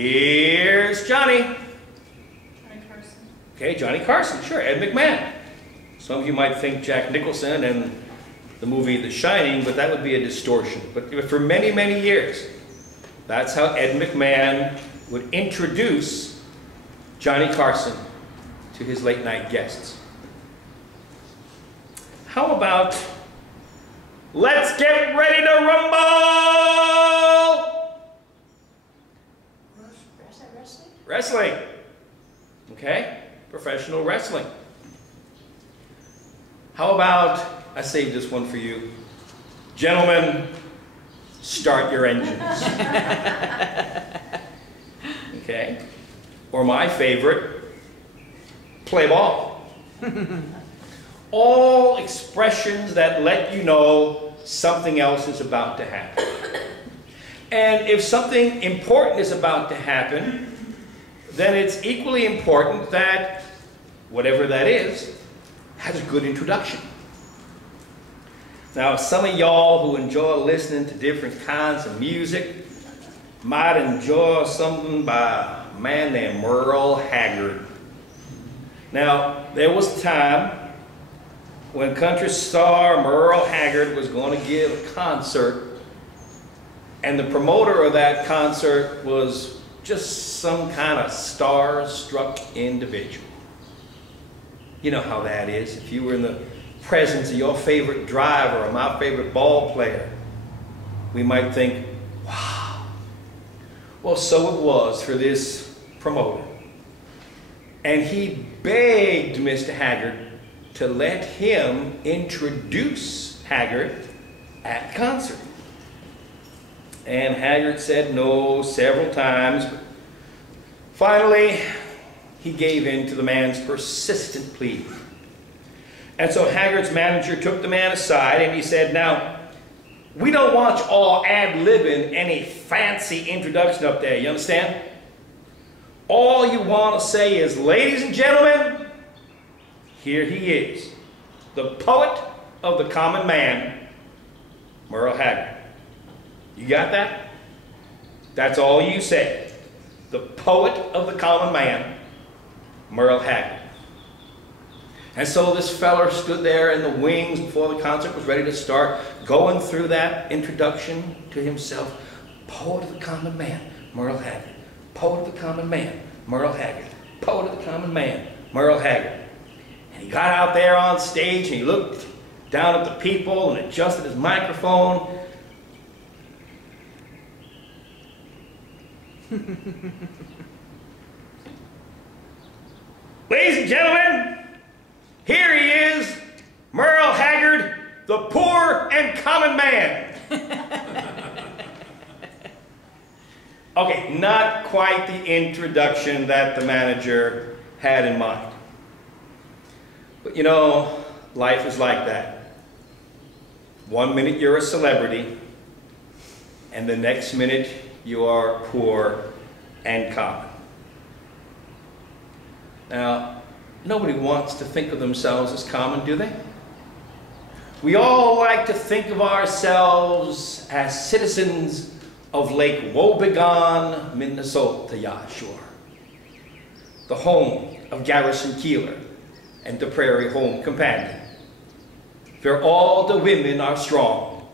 Here's Johnny. Johnny Carson. Okay, Johnny Carson, sure, Ed McMahon. Some of you might think Jack Nicholson and the movie The Shining, but that would be a distortion. But for many, many years, that's how Ed McMahon would introduce Johnny Carson to his late night guests. How about, let's get ready to rumble! Wrestling. Okay, professional wrestling. How about, I saved this one for you. Gentlemen, start your engines. Okay, or my favorite, play ball. All expressions that let you know something else is about to happen. And if something important is about to happen, then it's equally important that whatever that is has a good introduction. Now, some of y'all who enjoy listening to different kinds of music might enjoy something by a man named Merle Haggard. Now, there was a time when country star Merle Haggard was going to give a concert, and the promoter of that concert was just some kind of star-struck individual. You know how that is. If you were in the presence of your favorite driver or my favorite ball player, we might think, wow. Well, so it was for this promoter. And he begged Mr. Haggard to let him introduce Haggard at the concert. And Haggard said no several times, but finally he gave in to the man's persistent plea. And so Haggard's manager took the man aside and he said, now, we don't want you all ad-libbing any fancy introduction up there, you understand? All you want to say is, ladies and gentlemen, here he is, the poet of the common man, Merle Haggard. You got that? That's all you say. The poet of the common man, Merle Haggard. And so this feller stood there in the wings before the concert was ready to start, going through that introduction to himself. Poet of the common man, Merle Haggard. Poet of the common man, Merle Haggard. Poet of the common man, Merle Haggard. And he got out there on stage and he looked down at the people and adjusted his microphone. Ladies and gentlemen, here he is, Merle Haggard, the poor and common man. Okay, not quite the introduction that the manager had in mind. But you know, life is like that. 1 minute you're a celebrity, and the next minute you are poor and common. Now, nobody wants to think of themselves as common, do they? We all like to think of ourselves as citizens of Lake Wobegon, Minnesota, yeah, sure. The home of Garrison Keillor and the Prairie Home Companion, where all the women are strong,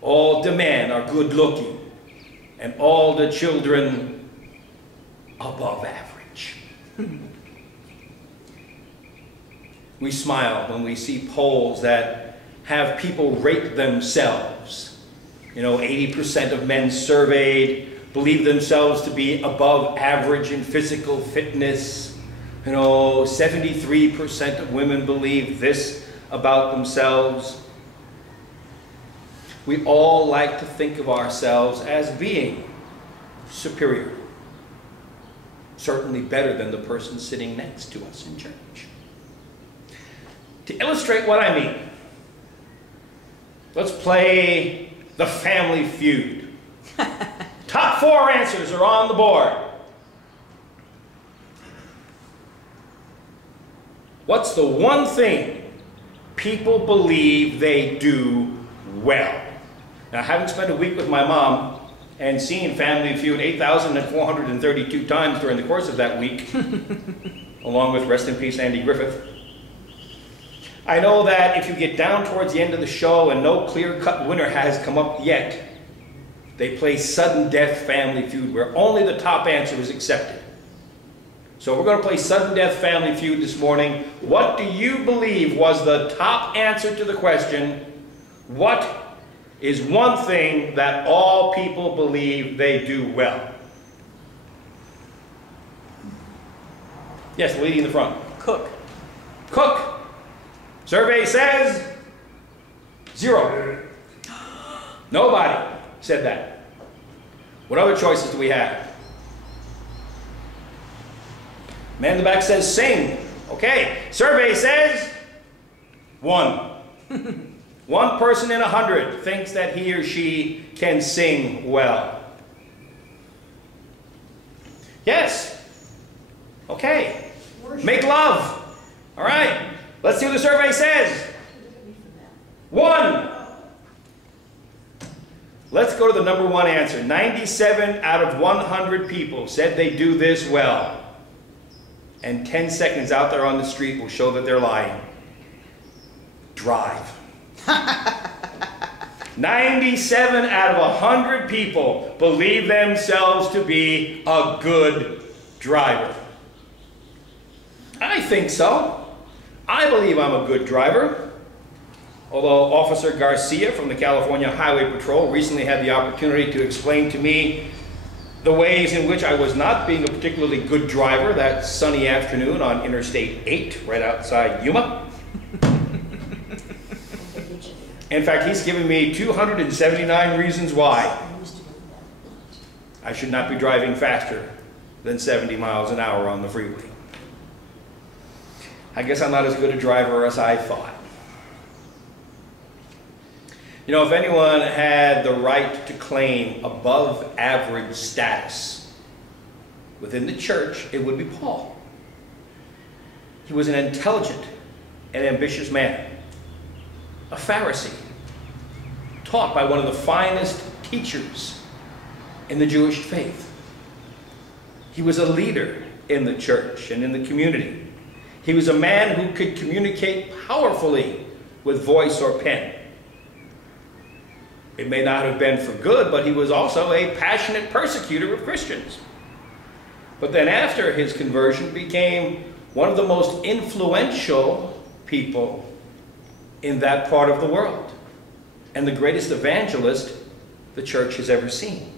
all the men are good looking, and all the children above average. We smile when we see polls that have people rate themselves. You know, 80% of men surveyed believe themselves to be above average in physical fitness. You know, 73% of women believe this about themselves. We all like to think of ourselves as being superior. Certainly better than the person sitting next to us in church. To illustrate what I mean, let's play the Family Feud. Top 4 answers are on the board. What's the one thing people believe they do well? Now, having spent a week with my mom and seen Family Feud 8,432 times during the course of that week, along with rest in peace Andy Griffith. I know that if you get down towards the end of the show and no clear-cut winner has come up yet, they play Sudden Death Family Feud, where only the top answer is accepted. So we're going to play Sudden Death Family Feud this morning. What do you believe was the top answer to the question, what is one thing that all people believe they do well? Yes, lady in the front. Cook. Cook. Survey says 0. Nobody said that. What other choices do we have? Man in the back says sing. Okay. Survey says 1. 1 person in 100 thinks that he or she can sing well. Yes. Okay. Make love. All right. Let's see what the survey says. 1. Let's go to the number 1 answer. 97 out of 100 people said they do this well. And 10 seconds out there on the street will show that they're lying. Drive. 97 out of 100 people believe themselves to be a good driver. I think so. I believe I'm a good driver. Although Officer Garcia from the California Highway Patrol recently had the opportunity to explain to me the ways in which I was not being a particularly good driver that sunny afternoon on Interstate 8 right outside Yuma. In fact, he's given me 279 reasons why I should not be driving faster than 70 miles an hour on the freeway. I guess I'm not as good a driver as I thought. You know, if anyone had the right to claim above average status within the church, it would be Paul. He was an intelligent and ambitious man, a Pharisee, taught by one of the finest teachers in the Jewish faith. He was a leader in the church and in the community. He was a man who could communicate powerfully with voice or pen. It may not have been for good, but he was also a passionate persecutor of Christians. But then after his conversion, became one of the most influential people in that part of the world, and the greatest evangelist the church has ever seen.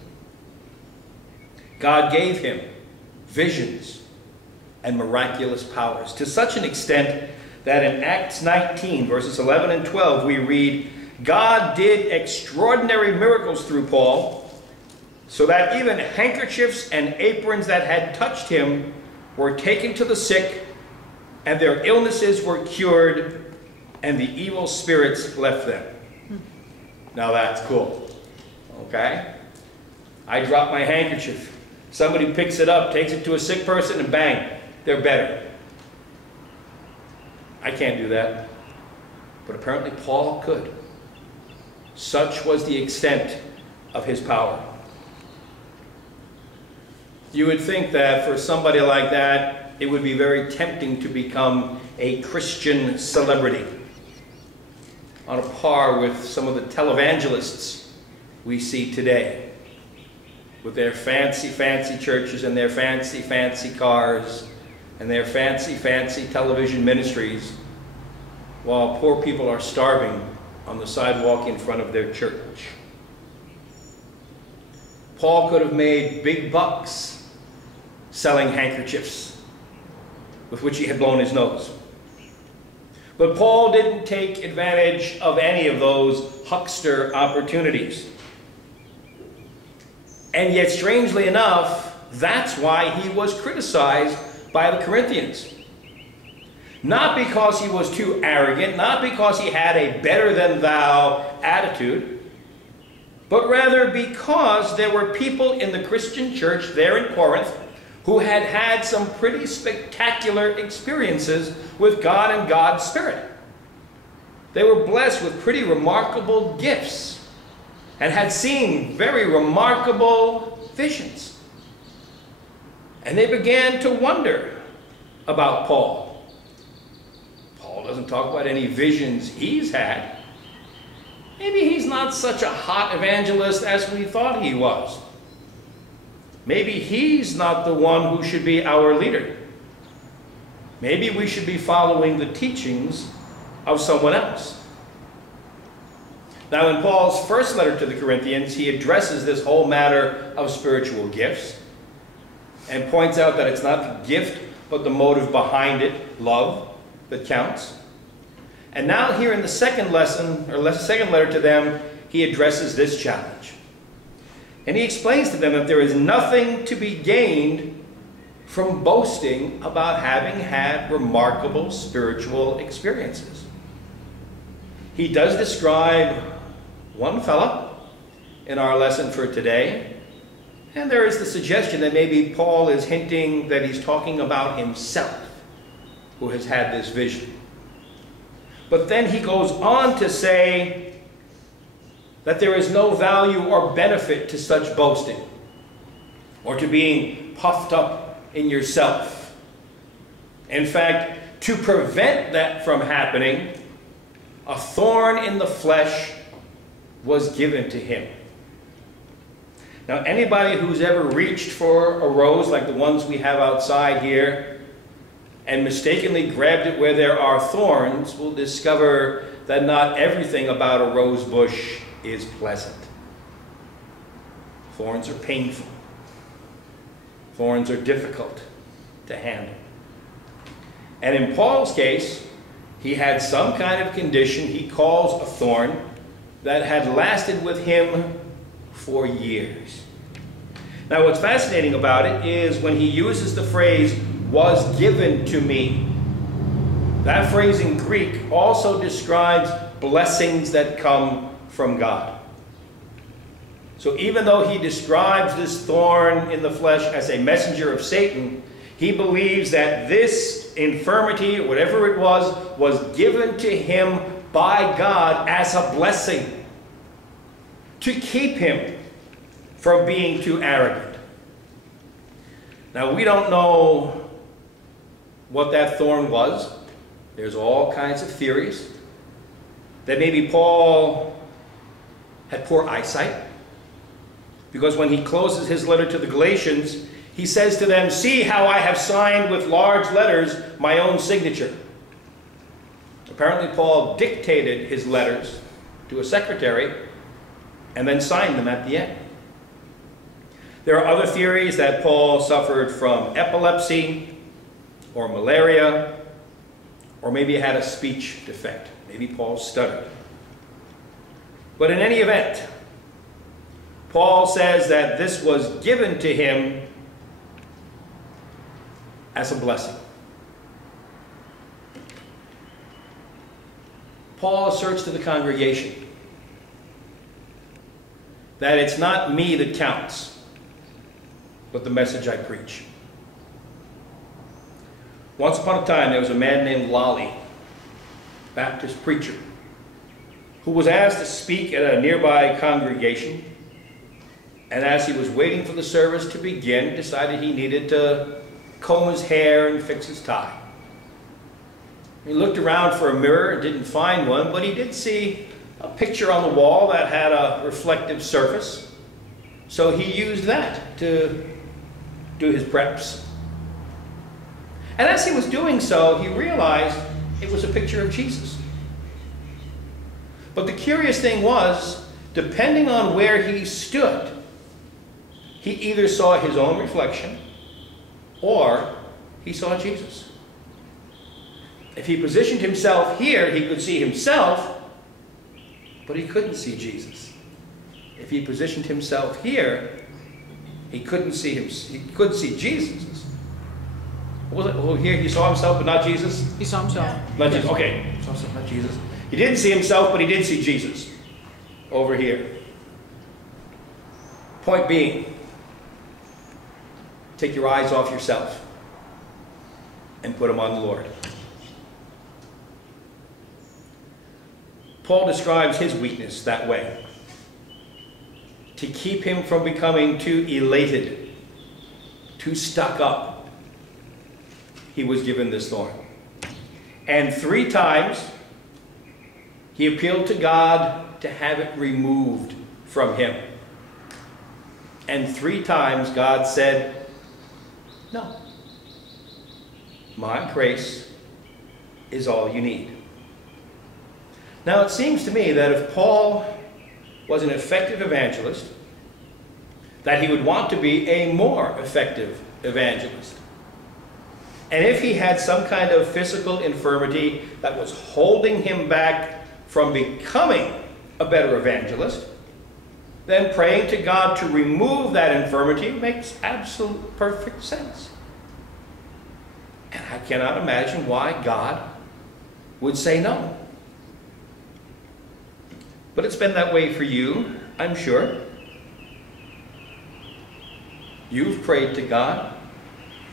God gave him visions and miraculous powers, to such an extent that in Acts 19, verses 11 and 12, we read, God did extraordinary miracles through Paul, so that even handkerchiefs and aprons that had touched him were taken to the sick, and their illnesses were cured, and the evil spirits left them. Now that's cool. Okay? I drop my handkerchief. Somebody picks it up, takes it to a sick person, and bang, they're better. I can't do that. But apparently Paul could. Such was the extent of his power. You would think that for somebody like that, it would be very tempting to become a Christian celebrity, on a par with some of the televangelists we see today, with their fancy, fancy churches and their fancy, fancy cars and their fancy, fancy television ministries, while poor people are starving on the sidewalk in front of their church. Paul could have made big bucks selling handkerchiefs with which he had blown his nose. But Paul didn't take advantage of any of those huckster opportunities. And yet, strangely enough, that's why he was criticized by the Corinthians. Not because he was too arrogant, not because he had a better-than-thou attitude, but rather because there were people in the Christian church there in Corinth who had had some pretty spectacular experiences with God and God's Spirit. They were blessed with pretty remarkable gifts. and had seen very remarkable visions. And they began to wonder about Paul. Paul doesn't talk about any visions he's had. Maybe he's not such a hot evangelist as we thought he was. Maybe he's not the one who should be our leader. Maybe we should be following the teachings of someone else. Now, in Paul's first letter to the Corinthians, he addresses this whole matter of spiritual gifts and points out that it's not the gift, but the motive behind it, love, that counts. And now here in the second lesson, or second letter to them, he addresses this challenge. And he explains to them that there is nothing to be gained from boasting about having had remarkable spiritual experiences. He does describe one fella in our lesson for today, and there is the suggestion that maybe Paul is hinting that he's talking about himself, who has had this vision. But then he goes on to say that there is no value or benefit to such boasting, or to being puffed up in yourself. In fact, to prevent that from happening, a thorn in the flesh was given to him. Now, anybody who's ever reached for a rose like the ones we have outside here and mistakenly grabbed it where there are thorns will discover that not everything about a rose bush is pleasant. Thorns are painful. Thorns are difficult to handle. And in Paul's case, he had some kind of condition he calls a thorn that had lasted with him for years. Now, what's fascinating about it is when he uses the phrase, was given to me. That phrase in Greek also describes blessings that come from God. So even though he describes this thorn in the flesh as a messenger of Satan, he believes that this infirmity, whatever it was given to him by God as a blessing to keep him from being too arrogant. Now, we don't know what that thorn was. There's all kinds of theories that maybe Paul had poor eyesight, because when he closes his letter to the Galatians, he says to them, "See how I have signed with large letters my own signature." Apparently Paul dictated his letters to a secretary and then signed them at the end. There are other theories that Paul suffered from epilepsy or malaria, or maybe had a speech defect. Maybe Paul stuttered. But in any event, Paul says that this was given to him as a blessing. Paul asserts to the congregation that it's not me that counts, but the message I preach. Once upon a time, there was a man named Lolly, Baptist preacher, who was asked to speak at a nearby congregation, and as he was waiting for the service to begin, decided he needed to comb his hair and fix his tie. He looked around for a mirror and didn't find one, but he did see a picture on the wall that had a reflective surface, so he used that to do his preps. And as he was doing so, he realized it was a picture of Jesus. But the curious thing was, depending on where he stood, he either saw his own reflection or he saw Jesus. If he positioned himself here, he could see himself, but he couldn't see Jesus. If he positioned himself here, he couldn't see him. He could see Jesus. What was it? Oh, here he saw himself, but not Jesus. He saw himself. Yeah. Not Jesus. Okay, he saw himself, not Jesus. He didn't see himself, but he did see Jesus over here. Point being, take your eyes off yourself and put them on the Lord. Paul describes his weakness that way. to keep him from becoming too elated, too stuck up, he was given this thorn. And 3 times he appealed to God to have it removed from him. And 3 times God said, no. My grace is all you need. Now it seems to me that if Paul was an effective evangelist, that he would want to be a more effective evangelist. And if he had some kind of physical infirmity that was holding him back from becoming a better evangelist, then praying to God to remove that infirmity makes absolute perfect sense. And I cannot imagine why God would say no. But it's been that way for you, I'm sure. You've prayed to God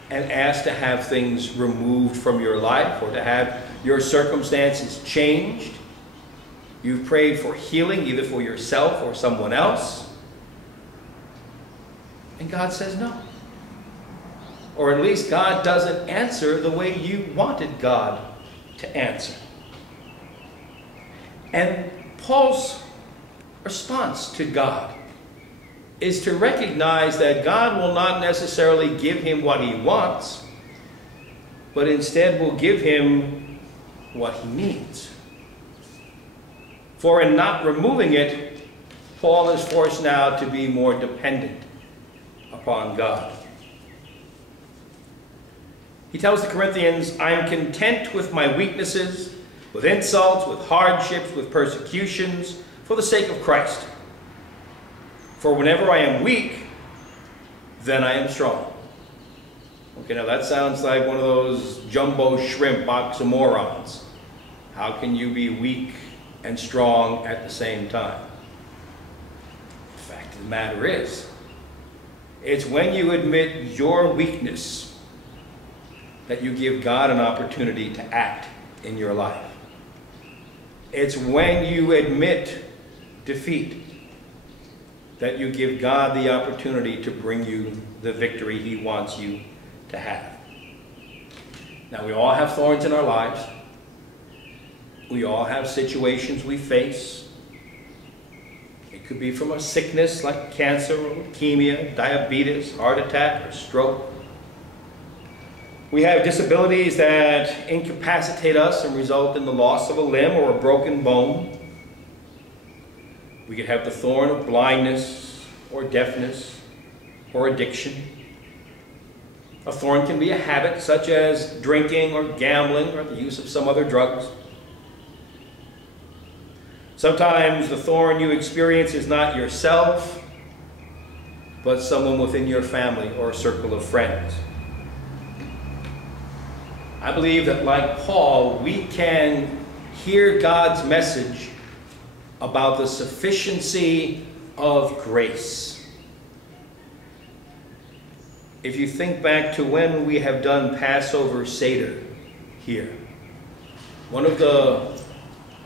and asked to have things removed from your life or to have your circumstances changed. You've prayed for healing, either for yourself or someone else. And God says no. Or at least God doesn't answer the way you wanted God to answer. And Paul's response to God is to recognize that God will not necessarily give him what he wants, but instead will give him what he needs. For in not removing it, Paul is forced now to be more dependent upon God. He tells the Corinthians, I am content with my weaknesses, with insults, with hardships, with persecutions, for the sake of Christ. For whenever I am weak, then I am strong. Okay, now that sounds like one of those jumbo shrimp oxymorons. How can you be weak and strong at the same time? The fact of the matter is, it's when you admit your weakness that you give God an opportunity to act in your life. It's when you admit defeat that you give God the opportunity to bring you the victory he wants you to have. Now, we all have thorns in our lives. We all have situations we face. It could be from a sickness like cancer or leukemia, diabetes, heart attack, or stroke. We have disabilities that incapacitate us and result in the loss of a limb or a broken bone. We could have the thorn of blindness or deafness or addiction. A thorn can be a habit such as drinking or gambling or the use of some other drugs. Sometimes the thorn you experience is not yourself, but someone within your family or a circle of friends. I believe that, like Paul, we can hear God's message about the sufficiency of grace. If you think back to when we have done Passover Seder here, one of the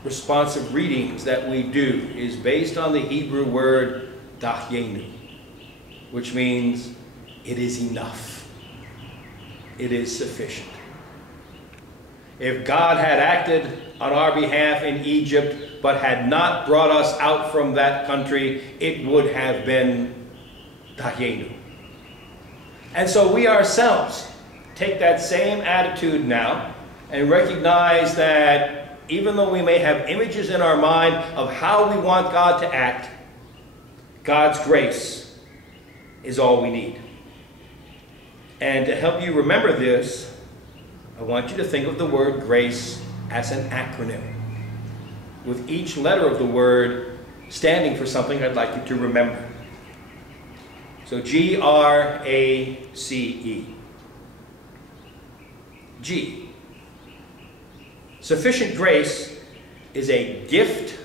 responsive readings that we do is based on the Hebrew word dahyenu, which means it is enough. It is sufficient. If God had acted on our behalf in Egypt, but had not brought us out from that country, it would have been dahyenu. And so we ourselves take that same attitude now and recognize that even though we may have images in our mind of how we want God to act, God's grace is all we need. And to help you remember this, I want you to think of the word grace as an acronym, with each letter of the word standing for something I'd like you to remember. So G-R-A-C-E. G. Sufficient grace is a gift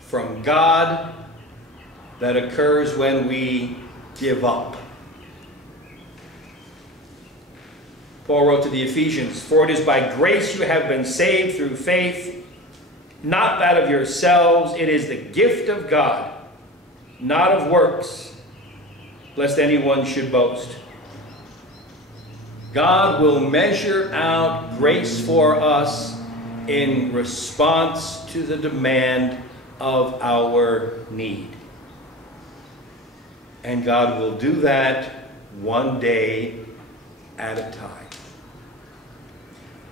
from God that occurs when we give up. Paul wrote to the Ephesians, "For it is by grace you have been saved through faith, not that of yourselves. It is the gift of God, not of works, lest anyone should boast. God will measure out grace for us in response to the demand of our need. And God will do that one day at a time.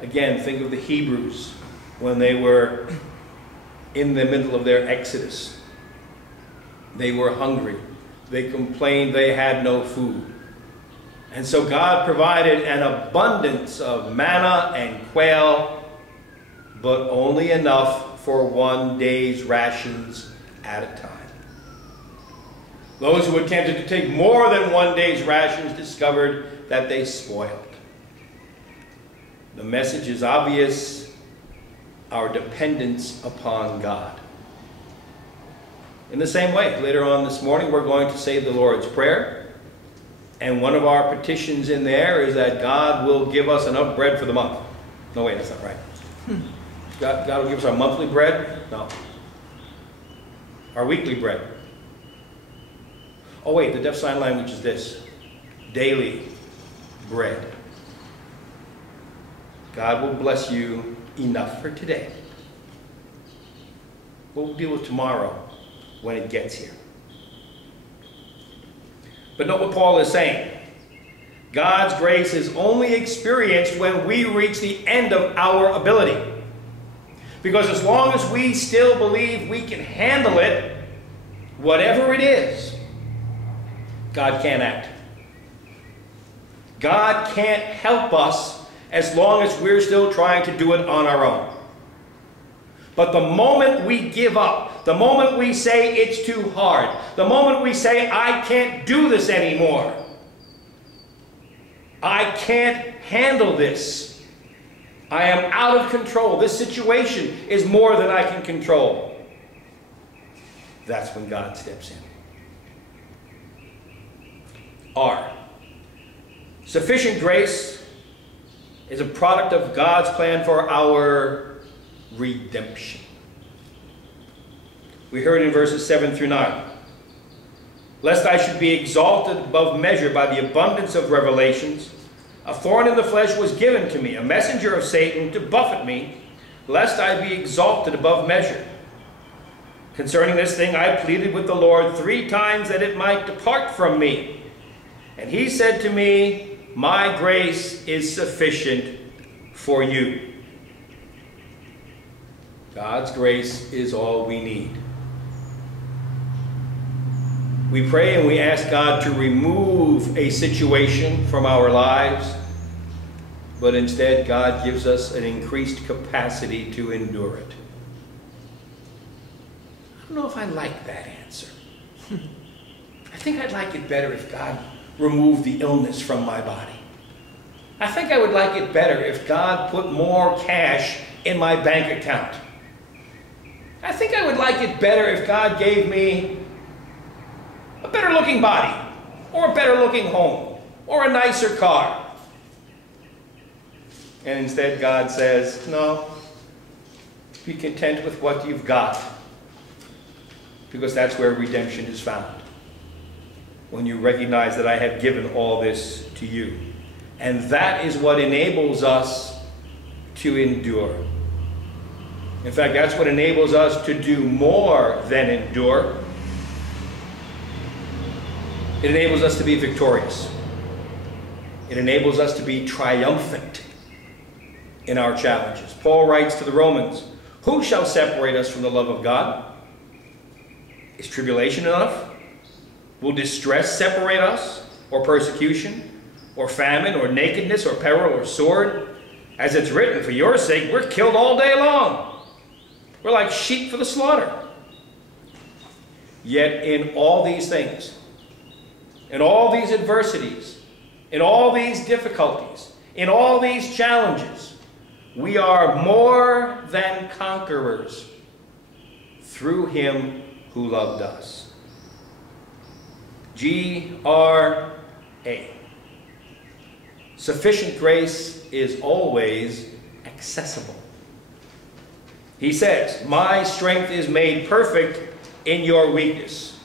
Again, think of the Hebrews when they were in the middle of their exodus. They were hungry. They complained they had no food. And so God provided an abundance of manna and quail, but only enough for one day's rations at a time. Those who attempted to take more than one day's rations discovered that they spoiled. The message is obvious: our dependence upon God. In the same way, later on this morning, we're going to say the Lord's Prayer. And one of our petitions in there is that God will give us enough bread for the month. No, wait, that's not right. God will give us our monthly bread? No. Our weekly bread. Oh, wait, the deaf sign language is this: daily bread. God will bless you enough for today. We'll deal with tomorrow when it gets here. But note what Paul is saying. God's grace is only experienced when we reach the end of our ability. Because as long as we still believe we can handle it, whatever it is, God can't act. God can't help us as long as we're still trying to do it on our own. But the moment we give up, the moment we say it's too hard, the moment we say I can't do this anymore, I can't handle this, I am out of control, this situation is more than I can control, that's when God steps in. R. Sufficient grace is a product of God's plan for our redemption. We heard in verses 7 through 9. Lest I should be exalted above measure by the abundance of revelations, a thorn in the flesh was given to me, a messenger of Satan to buffet me, lest I be exalted above measure. Concerning this thing I pleaded with the Lord 3 times that it might depart from me. And he said to me, my grace is sufficient for you. God's grace is all we need. We pray and we ask God to remove a situation from our lives, but instead God gives us an increased capacity to endure it. I don't know if I like that answer. I think I'd like it better if God removed the illness from my body. I think I would like it better if God put more cash in my bank account. I think I would like it better if God gave me a better looking body, or a better looking home, or a nicer car. And instead God says, no, be content with what you've got, because that's where redemption is found. When you recognize that I have given all this to you. And that is what enables us to endure. In fact, that's what enables us to do more than endure. It enables us to be victorious. It enables us to be triumphant in our challenges. Paul writes to the Romans, who shall separate us from the love of God? Is tribulation enough? Will distress separate us? Or persecution? Or famine? Or nakedness? Or peril? Or sword? As it's written, for your sake we're killed all day long. We're like sheep for the slaughter. Yet in all these things, in all these adversities, in all these difficulties, in all these challenges, we are more than conquerors through him who loved us. G-R-A. Sufficient grace is always accessible. He says, my strength is made perfect in your weakness.